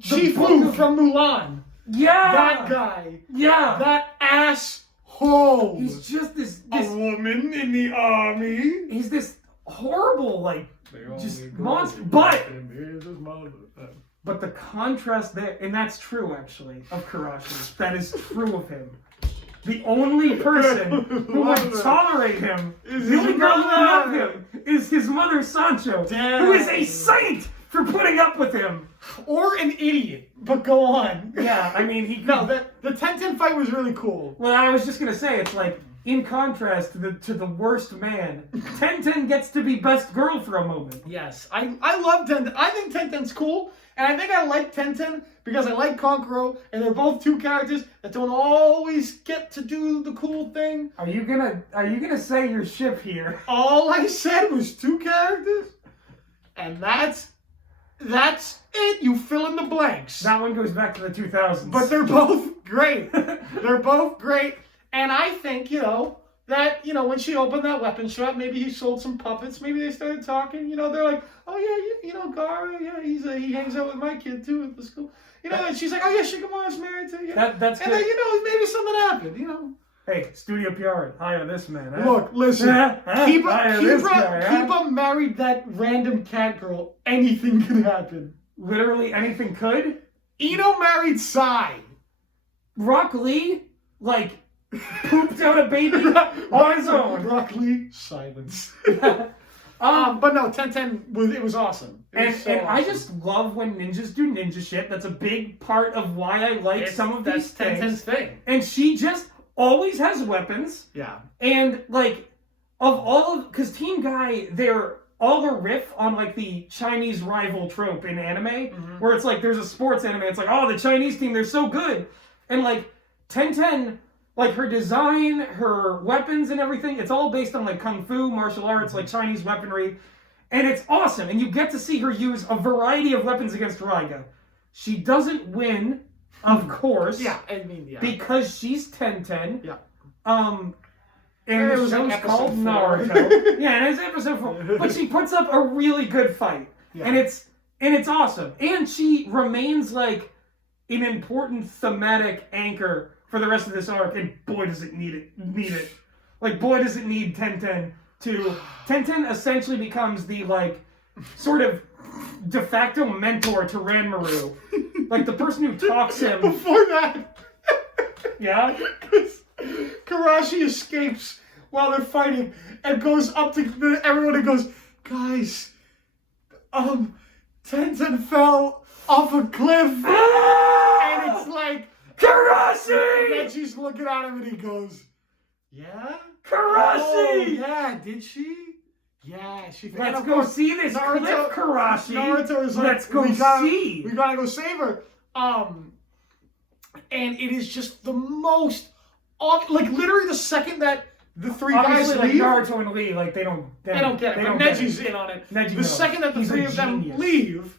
Shifu from Mulan. Yeah, that guy. Yeah, that asshole. He's just this a woman in the army. He's this horrible just monster. But the contrast there, and that's true actually of Karashi. That is true of him. The only person who would tolerate him, the only girl who would love him, is his mother Sancho, who is a saint for putting up with him. Or an idiot, but go on. Yeah, I mean, the Tenten fight was really cool. Well, I was just gonna say, it's in contrast to the worst man, Tenten gets to be best girl for a moment. Yes, I love Tenten. I think Tenten's cool, and I think I like Tenten because I like Konkuro, and they're both two characters that don't always get to do the cool thing. Are you gonna say your ship here? All I said was two characters, and that's it. You fill in the blanks. That one goes back to the 2000s. But they're both great. They're both great. And I think, that, when she opened that weapon shop, maybe he sold some puppets. Maybe they started talking. They're like, oh, yeah, Gara, yeah, he hangs out with my kid, too, at the school. And she's like, oh, yeah, Shikamaru's married to you. That's and good. then, maybe something happened, Hey, studio PR, hire this man. Huh? Look, listen, Kiba married that random cat girl. Anything can happen. Literally anything could? Ino married Sai. Rock Lee like pooped out a baby on his own. Broccoli silence. But no, Tenten was awesome. And awesome. I just love when ninjas do ninja shit. That's a big part of why I like some of these things. Tenten's thing. And she just always has weapons. Yeah. And like because Team Guy, they're all a riff on like the Chinese rival trope in anime, where it's like there's a sports anime. It's like, oh, the Chinese team, they're so good. And like Tenten, like her design, her weapons and everything, it's all based on like kung fu, martial arts, like Chinese weaponry. And it's awesome. And you get to see her use a variety of weapons against Raiga. She doesn't win, of course. Yeah, I mean, yeah. Because she's Tenten. Yeah. And the show's called Naruto. Yeah, and it's episode 4. But she puts up a really good fight. Yeah. And it's awesome. And she remains like an important thematic anchor for the rest of this arc, and boy does it need it. Like, boy does it need Tenten to... Tenten essentially becomes the, like, sort of de facto mentor to Ranmaru. Like, the person who talks him... Before that... Yeah? Karashi escapes while they're fighting and goes up to everyone and goes, guys, Tenten fell off a cliff. And it's like... Karashi! And she's looking at him and he goes, yeah? Karashi! Oh, yeah, did she? Yeah, she... Let's go see this cliff, Karashi. Naruto is like, let's go see. We gotta go save her. And it is just the most... Like, literally the second that the three obviously, guys like leave... Naruto and Lee, like, they don't get it. But Neji's in on it. The second that the three of them genius. leave,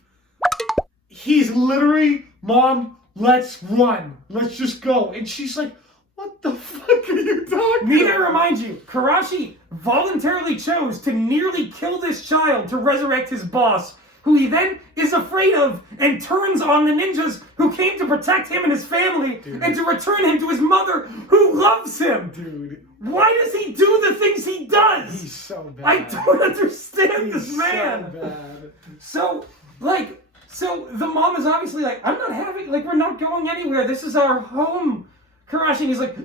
he's literally, Mom... Let's run. Let's just go. And she's like, what the fuck are you talking Need about? to remind you, Karashi voluntarily chose to nearly kill this child to resurrect his boss, who he then is afraid of and turns on the ninjas who came to protect him and his family and to return him to his mother who loves him. Dude. Why does he do the things he does? He's so bad. I don't understand this man. So bad. So, like... So the mom is obviously like, I'm not having, like, we're not going anywhere. This is our home. Karashi, and he's like,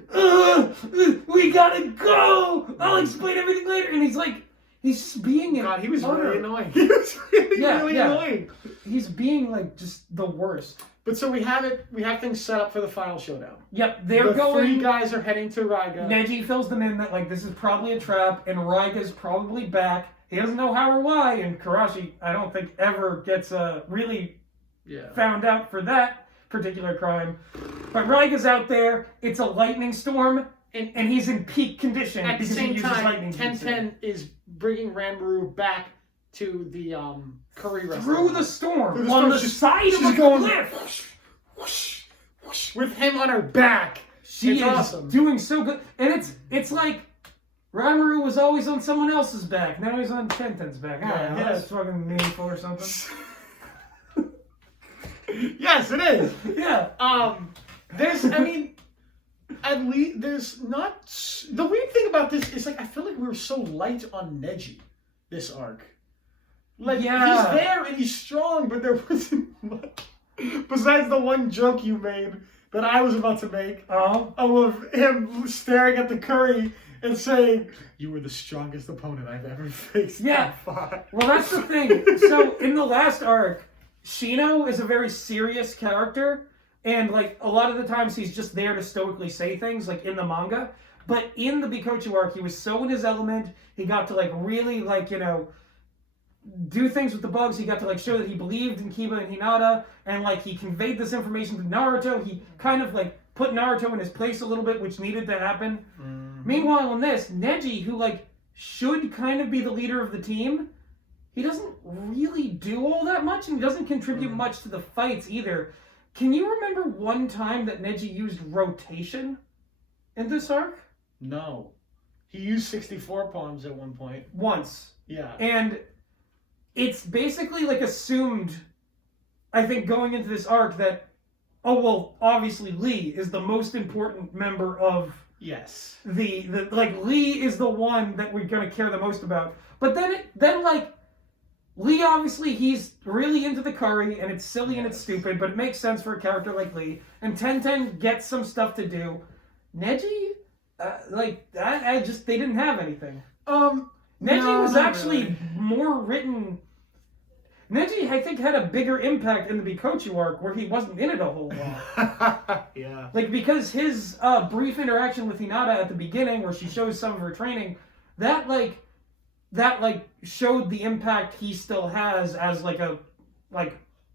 we gotta go. I'll explain everything later. And he's like, he's just being God, he was really annoying. He was really annoying. He's being like just the worst. But so we have things set up for the final showdown. Yep, they're the three guys are heading to Raiga. Neji fills them in that like this is probably a trap, and Raiga's probably back. He doesn't know how or why, and Karashi, I don't think, ever gets really found out for that particular crime. But Raiga's out there, it's a lightning storm, and he's in peak condition. At the same time, Tenten Tenten is bringing Ranmaru back to the curry restaurant. Through the storm, on the side of a cliff. Whoosh, whoosh, with him on her back. She is doing so good. And it's like, Ranmaru was always on someone else's back. Now he's on Tenten's back. That's fucking meaningful or something. Yes, it is. Yeah. At least there's not... The weird thing about this is, like, I feel like we were so light on Neji this arc. Like, he's there and he's strong, but there wasn't much. Besides the one joke you made that I was about to make of him staring at the curry and saying, you were the strongest opponent I've ever faced. Yeah. Well, that's the thing. So, in the last arc, Shino is a very serious character, and, like, a lot of the times he's just there to stoically say things, like, in the manga. But in the Bikochu arc, he was so in his element, he got to, like, really, like, you know, do things with the bugs. He got to, like, show that he believed in Kiba and Hinata, and, like, he conveyed this information to Naruto. He kind of, like, put Naruto in his place a little bit, which needed to happen. Meanwhile, in this, Neji, who, like, should kind of be the leader of the team, he doesn't really do all that much, and he doesn't contribute much to the fights either. Can you remember one time that Neji used rotation in this arc? No. He used 64 palms at one point. Once. Yeah. And it's basically, like, assumed, I think, going into this arc that, oh, well, obviously Lee is the most important member of... Yes. Like, Lee is the one that we're going to care the most about. But then, like, Lee, obviously, he's really into the curry, and it's silly and it's stupid, but it makes sense for a character like Lee. And Tenten gets some stuff to do. Neji, I just they didn't have anything. Neji No, was not actually really. more written. Neji, I think, had a bigger impact in the Bikochu arc where he wasn't in it a whole lot. Yeah. Like, because his brief interaction with Hinata at the beginning, where she shows some of her training, that showed the impact he still has as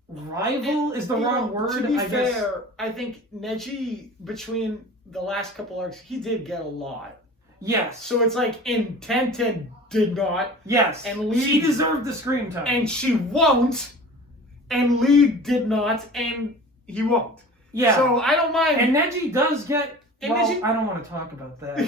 rival is the wrong word. To be I fair, guess. I think Neji, between the last couple arcs, he did get a lot. Yes. So it's like, in Tenten did not. Yes. And Lee, she deserved the screen time. And she won't. And Lee did not. And he won't. Yeah. So I don't mind. And Neji does get... Neji, I don't want to talk about that.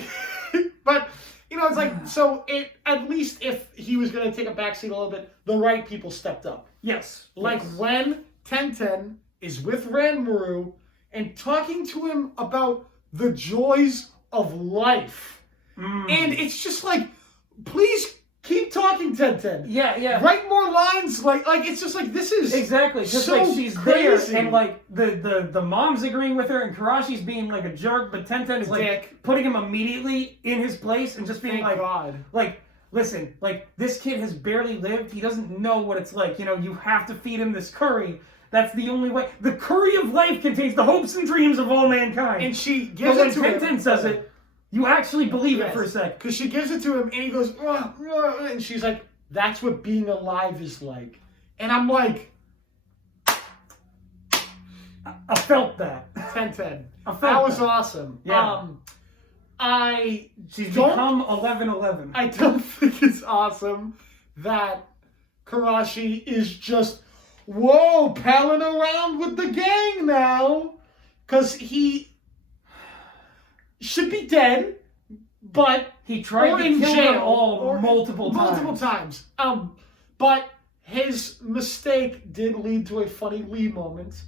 But, it's like, so at least if he was going to take a backseat a little bit, the right people stepped up. Yes. Like when Tenten is with Ranmaru and talking to him about the joys of life. And it's just like, please keep talking, Tenten. Yeah. Write more lines. Like it's just like, this is exactly because so she's crazy. there and the mom's agreeing with her and Karashi's being like a jerk, but Tenten is putting him immediately in his place and just being listen, this kid has barely lived. He doesn't know what it's like. You have to feed him this curry. That's the only way. The curry of life contains the hopes and dreams of all mankind. And she gives it to him. But when Tenten says it, you actually believe it for a sec. Because she gives it to him and he goes, and she's like, that's what being alive is like. And I'm like, I felt that. Tenten. I felt that was awesome. Yeah. She's become 11-11. I don't think it's awesome that Karashi is just, palling around with the gang now. Because he should be dead, but he tried to kill them all multiple times. But his mistake did lead to a funny Lee moment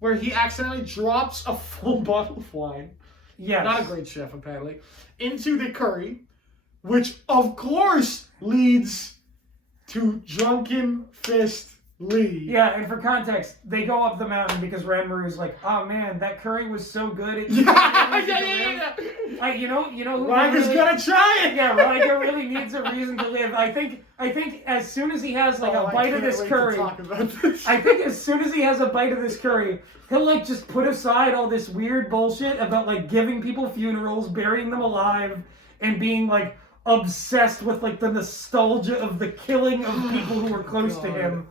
where he accidentally drops a full bottle of wine. Yes. Not a great chef, apparently. Into the curry, which of course leads to Drunken Fist Lee. Yeah, and for context, they go up the mountain because Ranmaru's like, oh man, that curry was so good. Yeah. Like, you know who Raiga's gonna try it. Yeah, Raiga really needs a reason to live. I think as soon as he has a bite of this curry, I think as soon as he has a bite of this curry, he'll just put aside all this weird bullshit about giving people funerals, burying them alive, and being obsessed with the nostalgia of the killing of people who were close to him.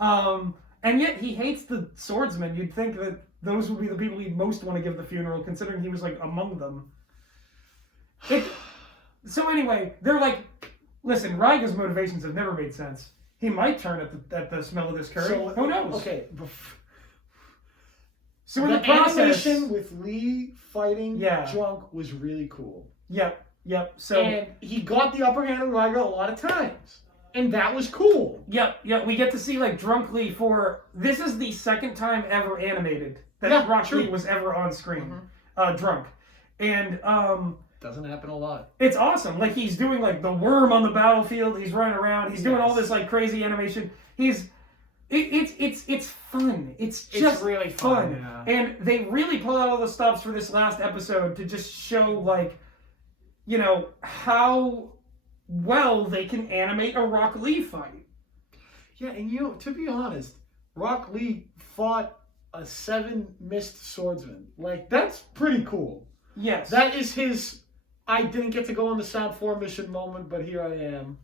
And yet he hates the swordsmen. You'd think that those would be the people he'd most want to give the funeral, considering he was among them. So anyway, they're listen, Raiga's motivations have never made sense. He might turn at the smell of this curry. So, who knows? Okay. So in the the process, animation with Lee fighting Drunk was really cool. Yep. So and he got the upper hand on Raiga a lot of times. And that was cool. Yep. We get to see Drunk Lee this is the second time ever animated that Rock Lee was ever on screen. Drunk. And doesn't happen a lot. It's awesome. He's doing the worm on the battlefield, he's running around, he's doing all this crazy animation. It's fun. It's just really fun. Yeah. And they really pull out all the stops for this last episode to just show how well they can animate a Rock Lee fight. Yeah, and to be honest, Rock Lee fought a 7 missed swordsman. That's pretty cool. Yes. That is his I didn't get to go on the Sound 4 mission moment, but here I am.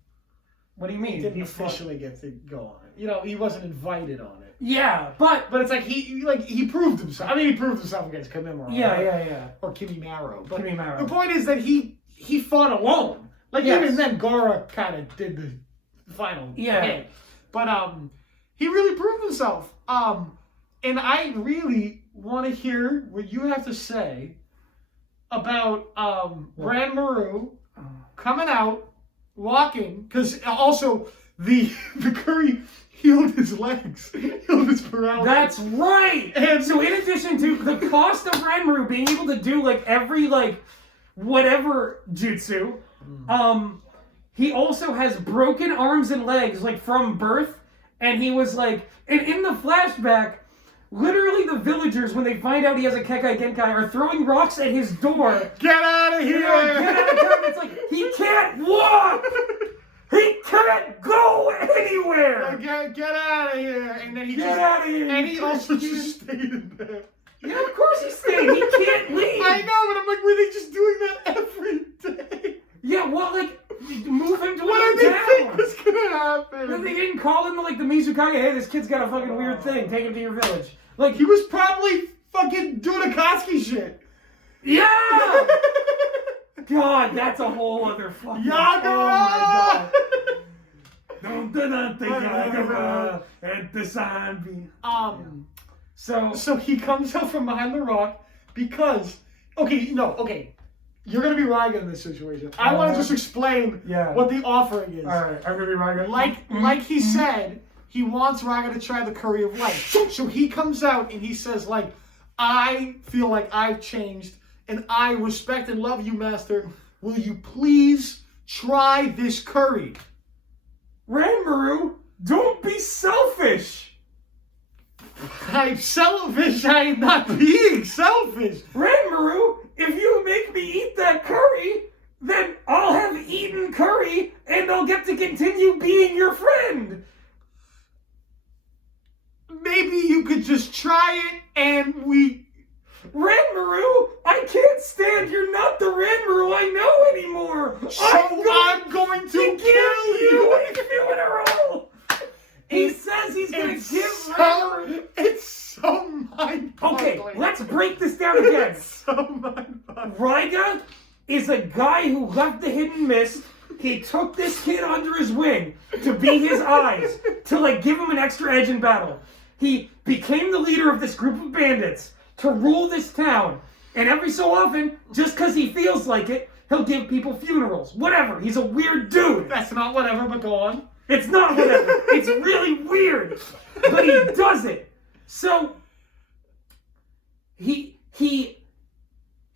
What do you mean? He didn't officially get to go on it. He wasn't invited on it. Yeah, but it's he proved himself. I mean, he proved himself against Kimimaro. Yeah. Or Kimimaro. But Kimimaro. The point is that he fought alone. Even then, Gara kind of did the final hit. But he really proved himself. And I really want to hear what you have to say about Ranmaru coming out, walking, because also the curry healed his legs, healed his paralysis. That's right! And so in addition to the cost of Ranmaru being able to do every whatever jutsu, he also has broken arms and legs from birth, and he was and in the flashback, Literally, the villagers, when they find out he has a Kekai Genkai, are throwing rocks at his door. Get out of here! Get out of here! It's like, he can't walk! He can't go anywhere! Get out of here! And then he Get out of here! And he also just stayed in there. Yeah, of course he stayed. He can't leave. I know, but I'm like, were they just doing that every day? Yeah, well, like, move him to What another did they think town. was gonna happen? Then they didn't call him like the Mizukage. Hey, this kid's got a fucking weird thing. Take him to your village. Like, He was probably fucking doing Akatsuki shit. yeah. God, that's a whole other fucking. Yagura! Oh my god. Yagura and the zombie. So he comes out from behind the rock because you're gonna be Raiga in this situation. I want to just explain what the offering is. Alright, I'm gonna be Raiga. Like he said, he wants Raiga to try the curry of life. So he comes out and he says, like, I feel like I've changed and I respect and love you, Master. Will you please try this curry? Ranmaru, don't be selfish. I'm selfish. I am not being selfish. Ranmaru, if you make me eat that curry, then I'll have eaten curry and I'll get to continue being your friend. Maybe you could just try it and we... Ranmaru, I can't stand you're not the Ranmaru I know anymore. So I'm going to give kill you a funeral. He says he's going to give Ranmaru... It's so mind-boggling. Okay, let's break this down again. It's so mind-boggling. Raiga is a guy who left the Hidden Mist. He took this kid under his wing to be his eyes, to like give him an extra edge in battle. He became the leader of this group of bandits to rule this town. And every so often, just because he feels like it, he'll give people funerals. Whatever. He's a weird dude. That's not whatever, but go on. It's not whatever. It's really weird. But he does it. So, he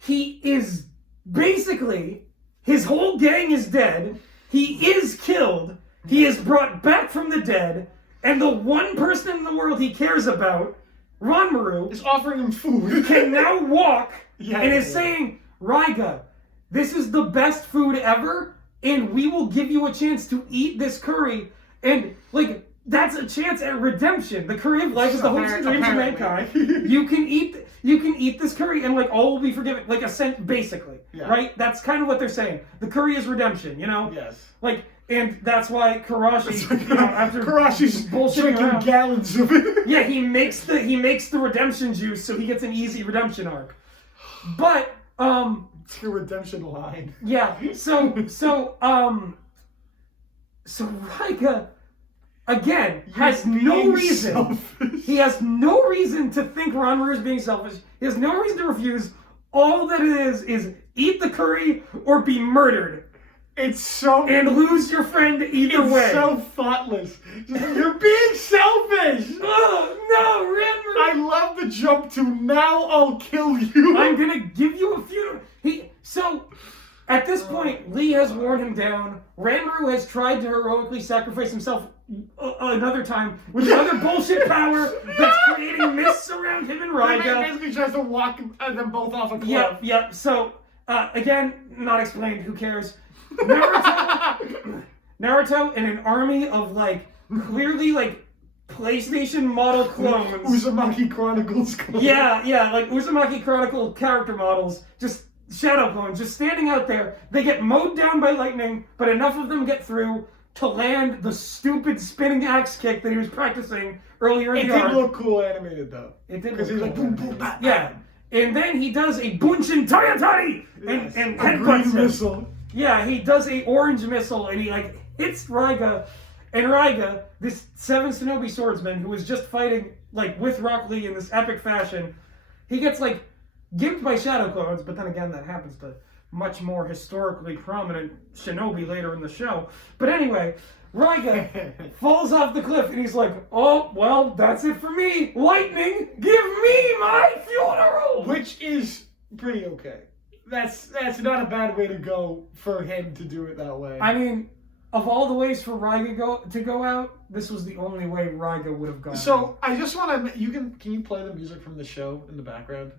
is basically, his whole gang is dead. He is killed. He is brought back from the dead. And the one person in the world he cares about, Ranmaru, is offering him food. can now walk and is saying, Raiga, this is the best food ever, and we will give you a chance to eat this curry. And, like, that's a chance at redemption. The curry of life is the hopes and dreams of mankind. You can eat this curry, and, like, all will be forgiven. Like, a cent, basically. Yeah. Right? That's kind of what they're saying. The curry is redemption, you know? Yes. Like, and that's why Karashi, after Karashi's drinking around, gallons of it. Yeah, he makes the redemption juice, so he gets an easy redemption arc. But it's your redemption line. Yeah. So Raiga again has no reason. Selfish. He has no reason to think Ranmaru is being selfish. He has no reason to refuse. All that it is eat the curry or be murdered. It's so... And lose your friend either way. It's so thoughtless. You're being selfish! Oh, no, Ranmaru! I love the jump to, now I'll kill you. I'm gonna give you a funeral. So, at this point, Lee has worn him down. Ranmaru has tried to heroically sacrifice himself another time with another bullshit power that's creating mists around him and Raiga. He basically tries to walk them both off a cliff. Yep. So, again, not explained. Who cares? Naruto and an army of, like, clearly, like, PlayStation model clones. Uzumaki Chronicles clones. Yeah, like Uzumaki Chronicle character models, just shadow clones, just standing out there. They get mowed down by lightning, but enough of them get through to land the stupid spinning axe kick that he was practicing earlier in the arc. It did look cool animated, though. It did because he was like, boom, boom, bam, yeah. And then he does a Bunshin Tayatari! And headbutts missile. Yeah, he does a orange missile, and he, like, hits Raiga. And Raiga, this 7 Shinobi swordsman who was just fighting, like, with Rock Lee in this epic fashion, he gets, like, gimped by shadow clones, but then again, that happens to much more historically prominent shinobi later in the show. But anyway, Raiga falls off the cliff, and he's like, oh, well, that's it for me. Lightning, give me my funeral! Which is pretty okay. That's not a bad way to go for him to do it that way. I mean, of all the ways for Raiga to go out, this was the only way Raiga would have gone. So I just want to. Can you play the music from the show in the background?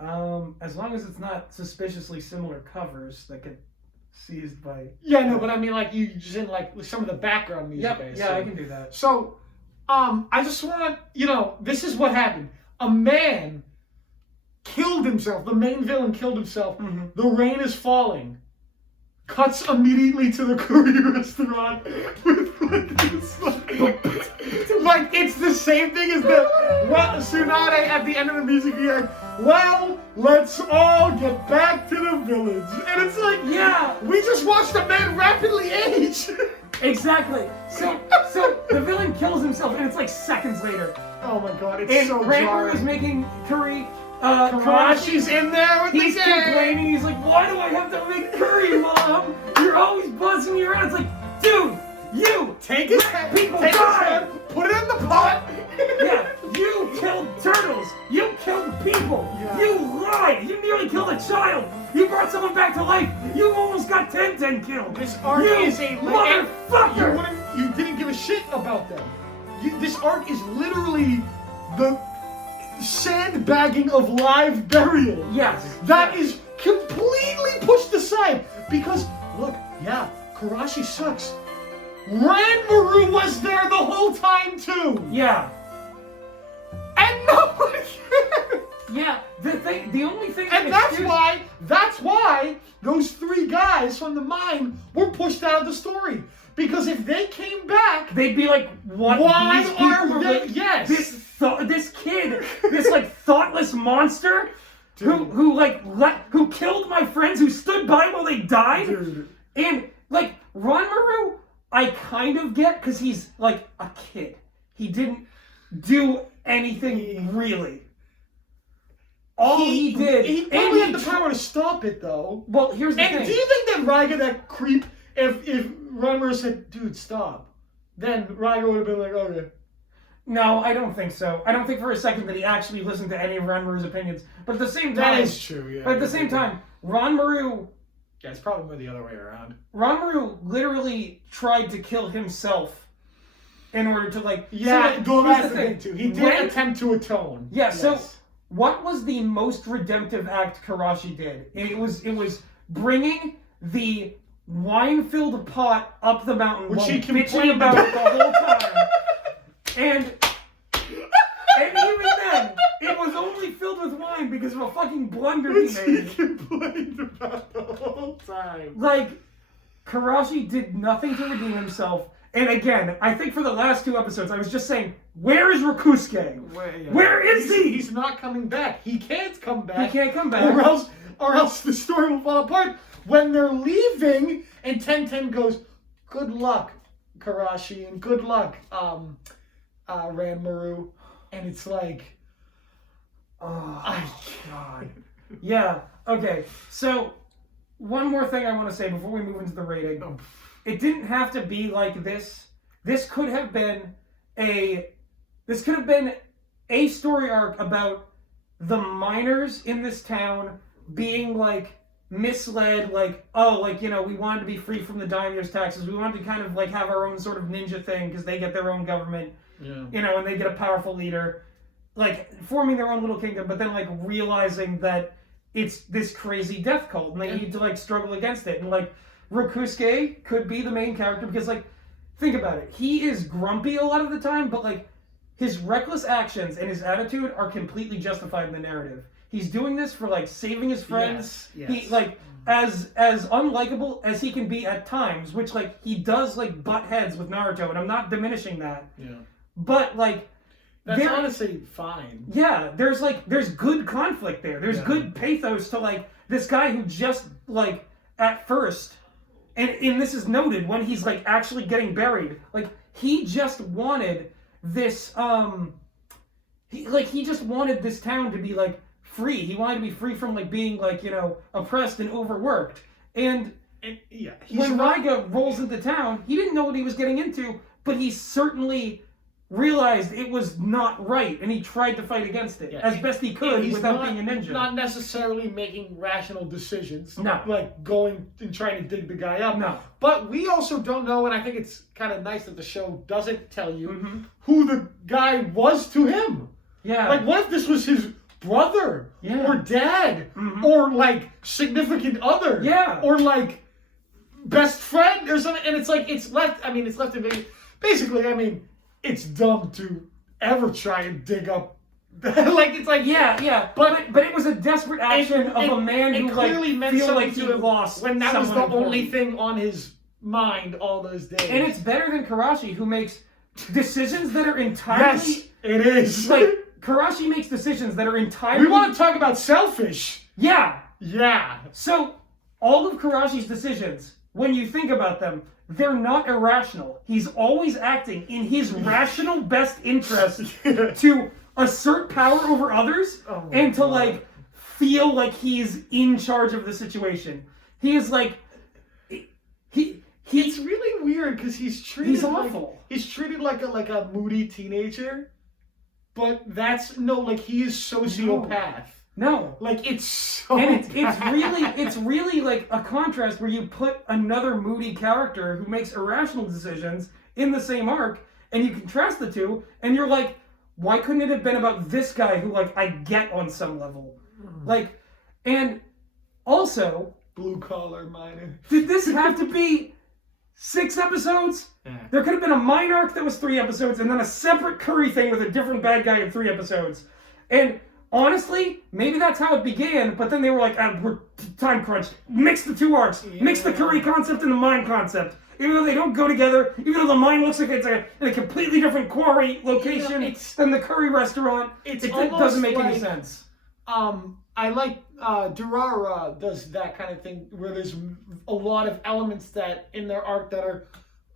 As long as it's not suspiciously similar covers that get seized by. Yeah, no, but I mean, like you just in like some of the background music. Yep, yeah, I can do that. So, I just want this is what happened. A man killed himself. The main villain killed himself. Mm-hmm. The rain is falling. Cuts immediately to the curry restaurant with like it's the same thing as the Tsunade at the end of the music. He's like, well, let's all get back to the village, and it's like, yeah, we just watched a man rapidly age. Exactly. So the villain kills himself, and it's like seconds later. Oh my god, it's and so Ranmaru jarring. is making curry. Karashi's in there with he's the gang. complaining. He's like, why do I have to make curry, Mom? You're always buzzing me around. It's like, dude, you take his head, put it in the pot. Yeah, you killed turtles. You killed people. Yeah. You lied. You nearly killed a child. You brought someone back to life. You almost got Tenten killed. This arc is a motherfucker. You didn't give a shit about them. This arc is literally the sandbagging of live burial. Yes. That is completely pushed aside because, look, yeah, Karashi sucks. Ranmaru was there the whole time too. Yeah. And nobody cared. Yeah. The only thing. And that's why those three guys from the mine were pushed out of the story. Because if they came back, they'd be like, "What? Why these people are they? like, Yes, this kid, this like thoughtless monster, who killed my friends, who stood by while they died, Dude. And like Ranmaru, I kind of get because he's like a kid. He didn't do anything really. All he did, he probably had the power to stop it though. Well, here's the thing. And do you think that Raiga, that creep, if Ranmaru said, "Dude, stop," then Raiga would have been like, "Okay." No, I don't think so. I don't think for a second that he actually listened to any of Ranmaru's opinions. But at the same time, that is true. Yeah. But at the same time, Ranmaru. Yeah, it's probably more the other way around. Ranmaru literally tried to kill himself in order to like. Yeah, so, that's the thing too. He did attempt to atone. Yeah. Yes. So, what was the most redemptive act Karashi did? It was bringing the wine-filled pot up the mountain, which while he bitching about it the whole time, and even then, it was only filled with wine because of a fucking blunder he made. He complained about the whole time. Like, Karashi did nothing to redeem himself. And again, I think for the last 2 episodes, I was just saying, where is ROKUSUKE? Where is he? He's not coming back. He can't come back. He can't come back. Or else the story will fall apart. When they're leaving, and Tenten goes, "Good luck, Karashi, and good luck, Ranmaru," and it's like, oh God. Yeah. Okay. So, one more thing I want to say before we move into the rating. It didn't have to be like this. This could have been a story arc about the miners in this town being like misled, like, oh, like, you know, we wanted to be free from the daimyo's taxes. We wanted to kind of like have our own sort of ninja thing because they get their own government, you know, and they get a powerful leader, like forming their own little kingdom, but then like realizing that it's this crazy death cult and they need to like struggle against it. And like ROKUSUKE could be the main character because like, think about it. He is grumpy a lot of the time, but like his reckless actions and his attitude are completely justified in the narrative. He's doing this for like saving his friends. Yes. He like as unlikable as he can be at times, which like he does like butt heads with Naruto, and I'm not diminishing that. Yeah. But like that's honestly fine. Yeah, there's good conflict there. There's good pathos to like this guy who just like at first, and this is noted when he's like actually getting buried, like he just wanted this he just wanted this town to be like free. He wanted to be free from like being like, you know, oppressed and overworked. And when Raiga rolls into town, he didn't know what he was getting into, but he certainly realized it was not right, and he tried to fight against it as best he could without being a ninja. Not necessarily making rational decisions. No. Like going and trying to dig the guy up. No. But we also don't know, and I think it's kind of nice that the show doesn't tell you who the guy was to him. Yeah. Like, what if this was his brother? Yeah. Or dad? Or, like, significant other? Yeah. Or, like, best friend or something? And it's like, it's left in... Basically, I mean, it's dumb to ever try and dig up... like, it's like... Yeah. But it was a desperate action of a man who, clearly meant feel something like he to him lost when that was the someone only important. thing on his mind all those days. And it's better than Karashi, who makes decisions that are entirely... Yes, it is. Like, Karashi makes decisions that are entirely... We want to talk about selfish. Yeah. Yeah. So, all of Karashi's decisions, when you think about them, they're not irrational. He's always acting in his rational best interest to assert power over others and to, like, feel like he's in charge of the situation. He is, like... It's really weird because he's treated He's awful. He's treated like a moody teenager, but he is sociopath. No. Like, it's so And bad. it's really like a contrast where you put another moody character who makes irrational decisions in the same arc, and you contrast the two, and you're like, why couldn't it have been about this guy who, like, I get on some level? Like, and also... Blue-collar miner. Did this have to be 6 episodes? Yeah. There could have been a mine arc that was 3 episodes, and then a separate Curry thing with a different bad guy in 3 episodes. And honestly, maybe that's how it began, but then they were like, we're time crunched. Mix the 2 arcs. Yeah. Mix the Curry concept and the mine concept. Even though they don't go together, even though the mine looks like it's in a completely different quarry location than the Curry restaurant, it doesn't make any sense. I like Durara does that kind of thing where there's a lot of elements that in their arc that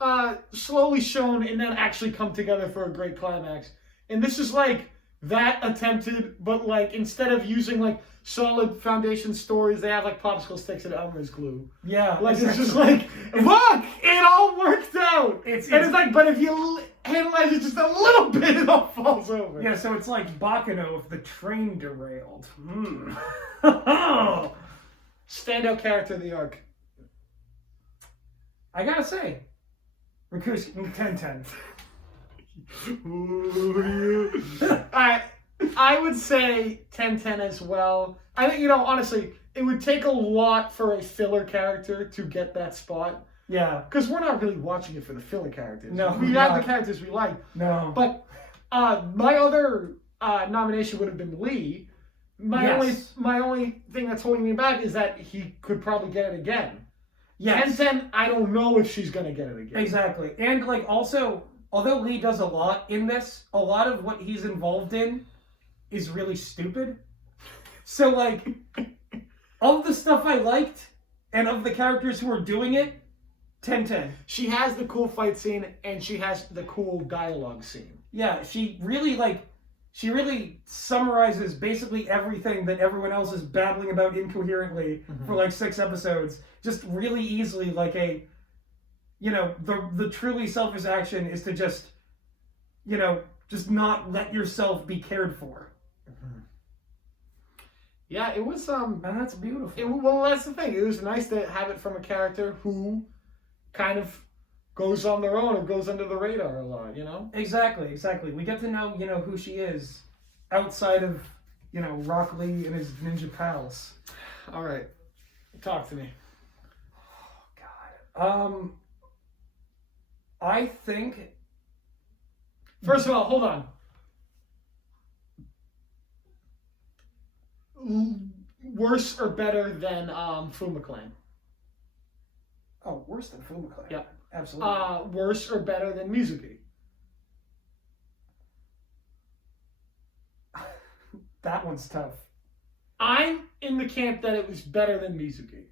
are slowly shown and then actually come together for a great climax. And this is like that attempted, but like instead of using like solid foundation stories, they have like popsicle sticks and Elmer's glue. Yeah, like it's just like, look, it all worked out. It's like, but if you analyze it just a little bit, it all falls over. Yeah, so it's like Bakano if the train derailed. Standout character of the arc. I gotta say, Rokusukee Tenten. I would say Tenten as well. I think, honestly, it would take a lot for a filler character to get that spot. Yeah. Because we're not really watching it for the filler characters. No, we have the characters we like. No. But my other nomination would have been Lee. My only thing that's holding me back is that he could probably get it again. Yes. Tenten, I don't know if she's going to get it again. Exactly. And, like, also, although Lee does a lot in this, a lot of what he's involved in is really stupid. So, like, of the stuff I liked and of the characters who are doing it, 10-10. She has the cool fight scene and she has the cool dialogue scene. Yeah, she really summarizes basically everything that everyone else is babbling about incoherently for like 6 episodes. Just really easily, like the truly selfish action is to just not let yourself be cared for. Yeah, it was and that's beautiful. Well, that's the thing. It was nice to have it from a character who kind of goes on their own or goes under the radar a lot, Exactly. We get to know, who she is outside of, Rock Lee and his ninja pals. All right. Talk to me. Oh, God. I think... First of all, hold on. Worse or better than Fumaclan? Oh, worse than Fumaclan. Yeah. Absolutely. Worse or better than Mizuki? That one's tough. I'm in the camp that it was better than Mizuki.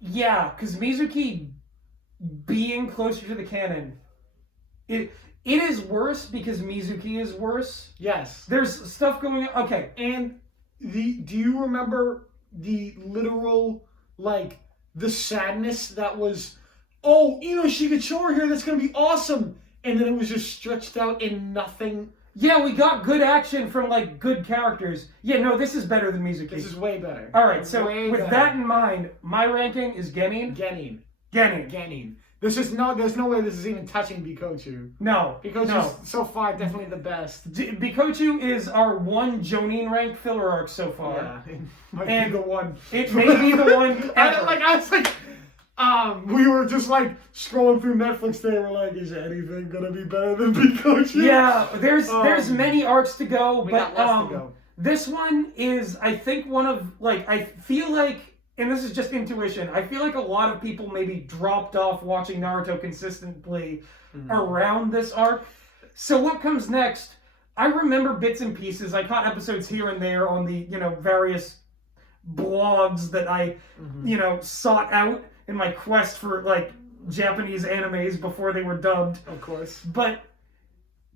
Yeah, because Mizuki being closer to the canon, it is worse because Mizuki is worse. Yes. There's stuff going on. Okay. And do you remember the literal, the sadness that was oh, Shigechora here, that's gonna be awesome. And then it was just stretched out in nothing. Yeah, we got good action from, like, good characters. Yeah, no, this is better than Mizuki. This is way better. Alright, so with that in mind, my ranking is Genin. Genin. There's no way this is even touching Bikochu. No. Bikochu's so far definitely the best. Bikochu is our one Jonin rank filler arc so far. Yeah, it might be the one. It may be the one ever. I was like, we were just like scrolling through Netflix today. We're like, is anything gonna be better than Bikochu? Yeah, there's many arcs to go, we but got less to go. This one is, I think, one of, like, I feel like, and this is just intuition, I feel like a lot of people maybe dropped off watching Naruto consistently around this arc. So what comes next? I remember bits and pieces. I caught episodes here and there on the, various blogs that I, sought out in my quest for, like, Japanese animes before they were dubbed. Of course. But,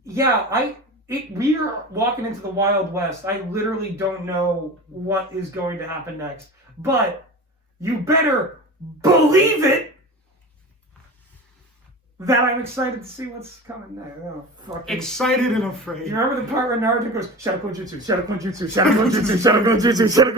yeah, we are walking into the Wild West. I literally don't know what is going to happen next. But you better believe it that I'm excited to see what's coming next. Oh, fucking... Excited and afraid. You remember the part where Naruto goes, Shadow Clone Jutsu, Shadow Clone Jutsu, Shadow Clone Jutsu, Shadow Clone Jutsu, Shadow Clone Jutsu, Shadow